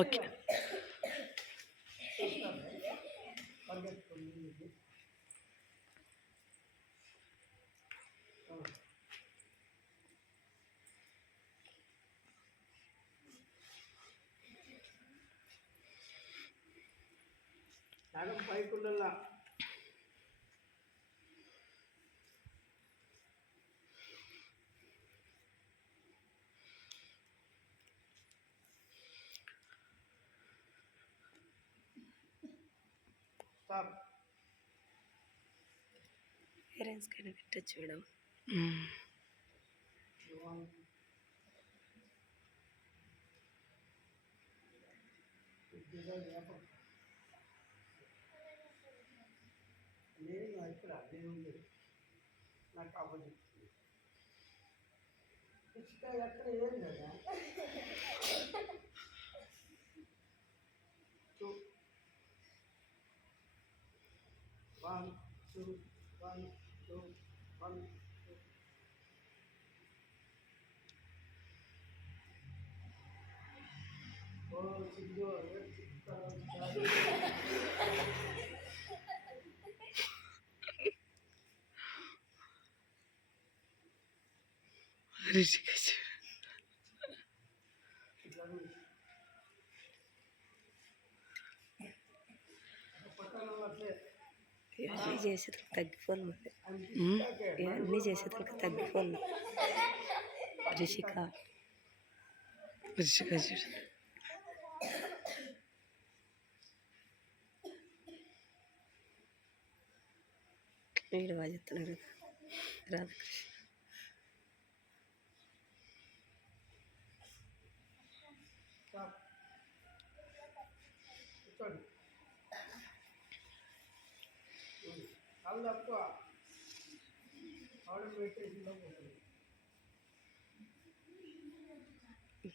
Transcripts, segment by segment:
ఓకే. పైకుండల్లా పేరెంట్స్ కైనా పెట్టచ్చు మేడం. నేను ఇక్కడ నేను నాకు అవ్వదు ఎక్కడ ఏం లేదా 1 2 1 2 1 ఓ సిద్ధు ఇవన్నీ చేసేందుకు తగ్గిపోను, ఇవన్నీ చేసేందుకు తగ్గిపోను. రిషిక చూడు. వీడు బాగా చెప్తున్నాడు రాధాకృష్ణ.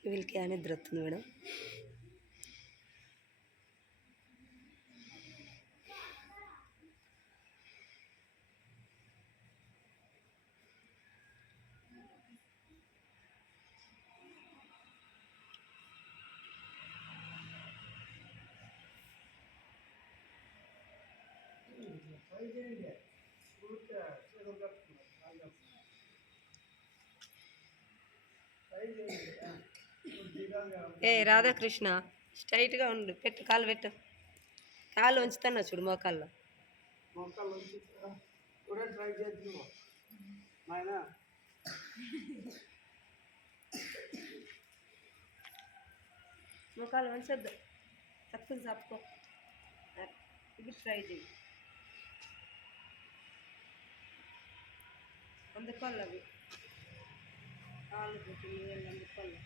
వీళ్ళకి అని నిద్ర వస్తుంది మేడం. ఏ రాధాకృష్ణ స్ట్రైట్గా ఉండు, పెట్టు కాలు పెట్టు, కాలు ఉంచుతున్నా చూడు మోకాల్లో. ట్రై చేద్దాం ఆయన మోకాలు వంచొద్దు, తక్కువ చెప్పుకో. ఇది ట్రై చేయి, అందుకోవాలి అవి కాళ్ళు పెట్టి అందుకోవాలి.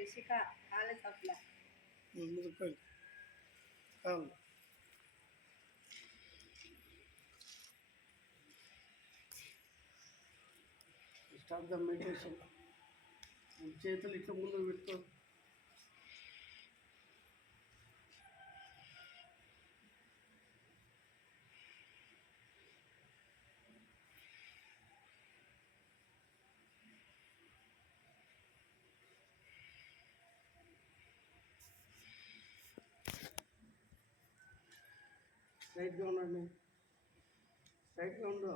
రిషిక కాలే తప్పలే స్టాప్ ద మెడిటేషన్. చేతులు ఇట్లా ముందు పెట్టుకో. స్ట్రైట్గా ఉండండి, స్ట్రైట్గా ఉండు.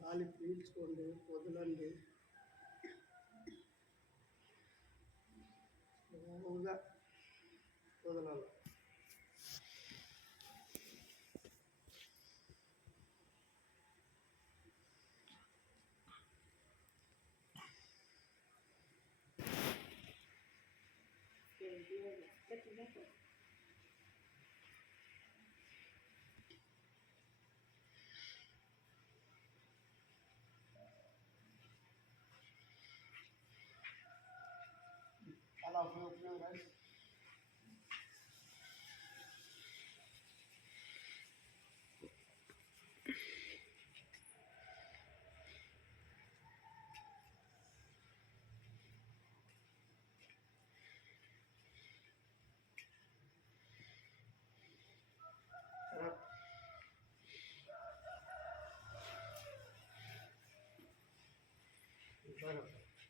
గాలి పీల్చుకోండి, వదలండి. స్లోగా వదలాలి. అలా రైట్.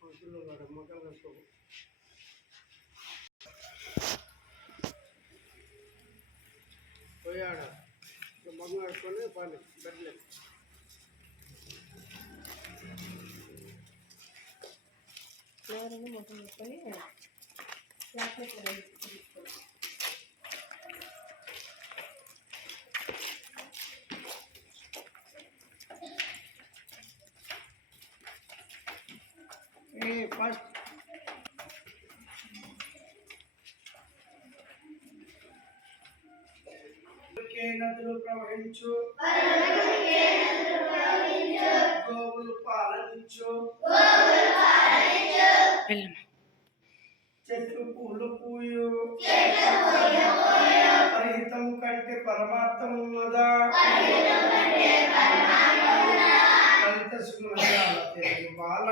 పంతులు వాడు మొక్కలు కట్టుకో. పోయాడ మగ్గు కట్టుకొని పని బెడ్లేదు. ఎవరైనా మొత్తం పెట్టుకొని ఫస్ట్ నదులు ప్రవహించు, గోవులు పాలనిచ్చు, చెట్లు పూలు పూయు, పరిహితం కంటే పరమార్థము మదా, లలిత సుమజాల తెలుగు బాల